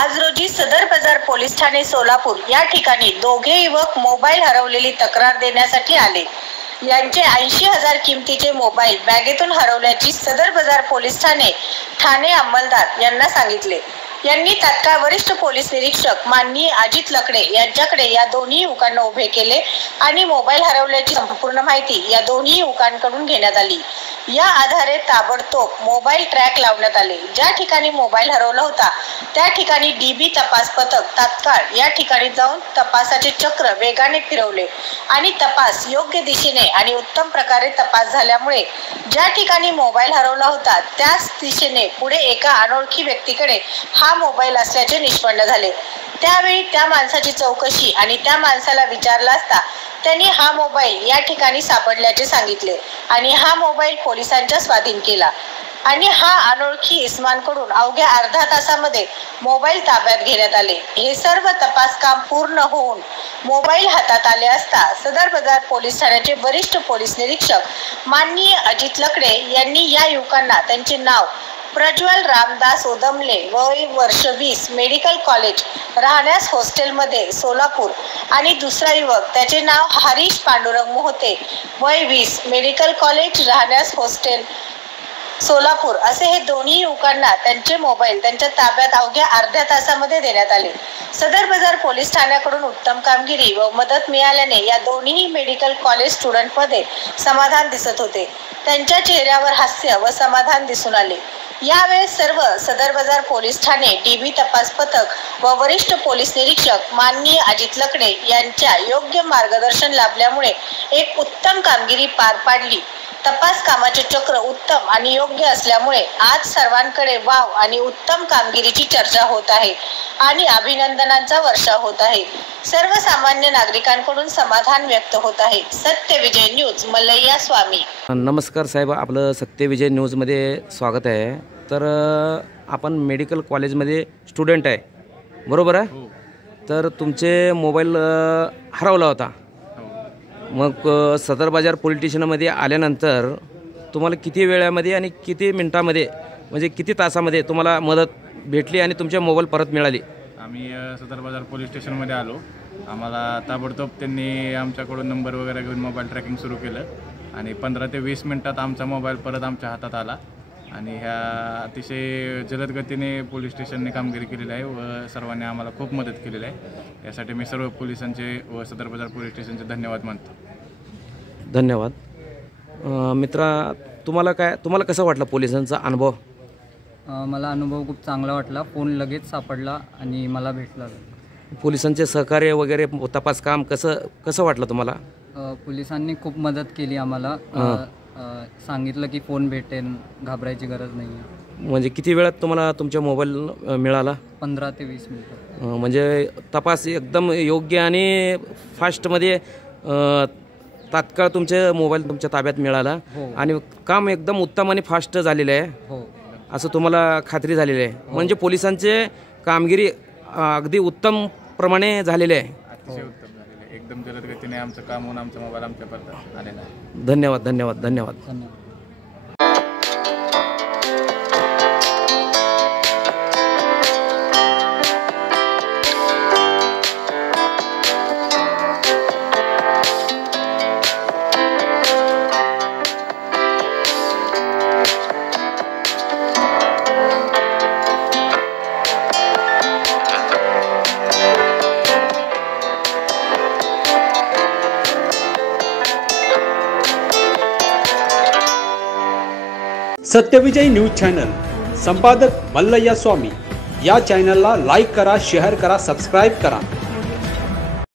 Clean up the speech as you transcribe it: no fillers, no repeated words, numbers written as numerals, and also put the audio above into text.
आज रोजी सदर बाजार पोलीस ठाणे सोलापूर या ठिकाणी दोघे युवक मोबाईल हरवलेली तक्रार देण्यासाठी आले। यांचे 80,000 किमतीचे मोबाईल बॅगेतून हरवल्याची सदर बाजार पोलीस ठाणे अंमलदार यांना सांगितले। यांनी तात्काळ वरिष्ठ पोलीस निरीक्षक माननीय अजित लकडे यांच्याकडे या दोन्ही युवकांना उभे केले आणि मोबाईल हरवल्याची संपूर्ण माहिती या दोन्ही युवकांकडून घेण्यात आली। या आधारे ताबडतोब मोबाईल ट्रॅक लावण्यात आले। ज्या ठिकाणी मोबाईल हरवला होता त्या ठिकाणी डीबी तपास पथक तात्काळ या ठिकाणी जाऊन तपासाचे चक्र वेगाने फिरवले आणि तपास योग्य दिशेने आणि उत्तम प्रकारे तपास झाल्यामुळे ज्या ठिकाणी मोबाईल हरवला होता त्याच दिशेने पुढे एका अनोळखी व्यक्तीकडे हा मोबाईल असल्याचे निष्पन्न झाले। त्यावेळी त्या माणसाची चौकशी आणि त्या माणसाला विचारला असता त्यांनी हा मोबाईल या ठिकाणी सापडल्याचे सांगितले आणि हा मोबाईल पोलिसांच्या स्वाधीन केला आणि हा अनोळखी इस्मानकडून अवघ्या अर्धा तासामध्ये मोबाईल ताब्यात घेण्यात आले। हे सर्व तपास काम पूर्ण होऊन मोबाईल हातात आले असता सदर बाजार पोलीस ठाण्याचे वरिष्ठ पोलीस निरीक्षक माननीय अजित लकडे यांनी या युवकांना त्यांचे नाव प्रज्वल रामदास ओदमले वय वर्ष 20 मेडिकल कॉलेज राहण्यास हॉस्टेलमध्ये सोलापूर आणि दुसरा युवक त्याचे नाव हरीश पांडुरंग मोहते वय 20 मेडिकल कॉलेज राहण्यास हॉस्टेल सोलापूर असे हे दोन्ही युवकांना त्यांचे मोबाईल त्यांच्या ताब्यात अवघ्या अर्ध्या तासामध्ये देण्यात आले। सदर बाजार पोलीस ठाण्याकडून उत्तम कामगिरी व मदत मिळाल्याने या दोन्ही मेडिकल कॉलेज स्टुडंटमध्ये समाधान दिसत होते। त्यांच्या चेहऱ्यावर हास्य व समाधान दिसून आले। यावेळेस सर्व सदर बाजार पोलीस ठाणे डीबी तपास पथक व वरिष्ठ पोलीस निरीक्षक माननीय अजित लकडे यांच्या योग्य मार्गदर्शन लाभल्यामुळे एक उत्तम कामगिरी पार पाडली। तपास कामाचे चक्र उत्तम आणि योग्य असल्यामुळे आज सर्वांकडे वाव आणि उत्तम कामगिरीची चर्चा होत आहे आणि अभिनंदनांचा वर्षाव होत आहे। सर्वसामान्य नागरिकांकडून समाधान व्यक्त होत आहे। सत्यविजय न्यूज मल्लय्या स्वामी। नमस्कार साहेब, आपलं सत्यविजय न्यूजमध्ये स्वागत आहे। तर आपण मेडिकल कॉलेजमध्ये स्टुडंट आहे, बरोबर आहे? तर तुमचे मोबाईल हरवला होता, मग सदर बाजार पोलीस स्टेशनमध्ये आल्यानंतर तुम्हाला किती वेळामध्ये आणि किती मिनिटामध्ये म्हणजे किती तासामध्ये तुम्हाला मदत भेटली आणि तुमचे मोबाईल परत मिळाली? आम्ही सदर बाजार पोलीस स्टेशनमध्ये आलो। आम्हाला ताबडतोब त्यांनी आमच्याकडून नंबर वगैरे घेऊन मोबाईल ट्रॅकिंग सुरू केलं आणि 15 ते 20 मिनिटात आमचा मोबाईल परत आमच्या हातात आला आणि ह्या अतिशय जलद गतीने पोलीस स्टेशनने कामगिरी केलेली आहे व सर्वांनी आम्हाला खूप मदत केलेली आहे। यासाठी मी सर्व पोलिसांचे व सदर बाजार पोलीस स्टेशनचे धन्यवाद मानतो। धन्यवाद। मित्रा, तुम्हाला कसं वाटलं पोलिसांचा अनुभव? मला अनुभव खूप चांगला वाटला। फोन लगेच सापडला आणि मला भेटला। पोलिसांचे सहकार्य वगैरे तपास काम कसं वाटलं तुम्हाला? पोलिसांनी खूप मदत केली आम्हाला। सांगितलं की फोन भेटेल, घाबरायची गरज नाही आहे। म्हणजे किती वेळात तुम्हाला तुमचा मोबाईल मिळाला? 15 ते 20 मिनिटं। म्हणजे तपास एकदम योग्य आणि फास्टमध्ये तात्काळ तुमचे मोबाईल तुमच्या ताब्यात मिळाला आणि काम एकदम उत्तम आणि फास्ट झालेलं आहे। हो, असं तुम्हाला खात्री झालेली आहे? म्हणजे पोलिसांचे कामगिरी अगदी उत्तम प्रमाणे झालेले आहे। अतिशय उत्तम झालेले आहे, एकदम जलद गतीने आमचं काम होऊन आमचा मोबाईल आमच्यापर्यंत आलेला आहे। धन्यवाद धन्यवाद धन्यवाद धन्यवाद। सत्यविजय न्यूज चॅनल संपादक मल्लय्या स्वामी। या चॅनलला लाईक करा, शेअर करा, सबस्क्राईब करा।